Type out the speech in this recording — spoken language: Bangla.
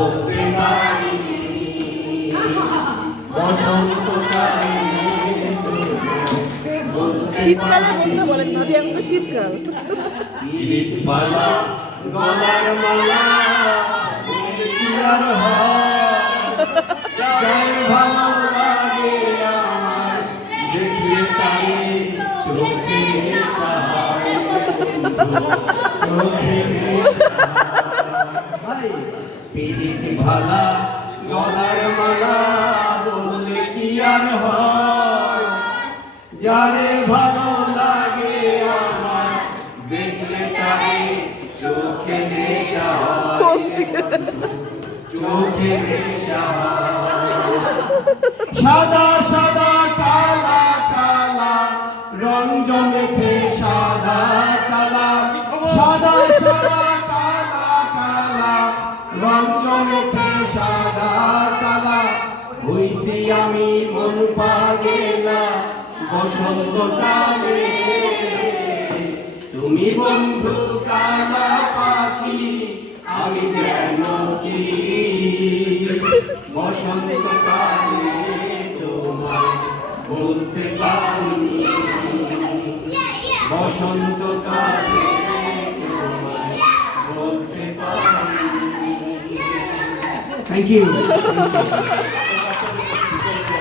হতে পারিনি বসন্তকালে শীতকালে বলতে বলেন ভাবি এখন তো শীতকাল। গলার মালা ভালো লাগে আমার দেখলে তাই চোখে চোখে পিরিত ভালা গলার মালা, বললে কি আর হয় যারে ভালো লাগে আমার, দেখলে তারে চোখে নেশা চোখে নেশা। সাদা আমি মন পাগেলা বসন্ত কালে তুমি বন্ধু কালা পাখি আমি যেন কি? বসন্ত কালে তোমায় বলতে পারিনি। বলতে পারিনি। Thank you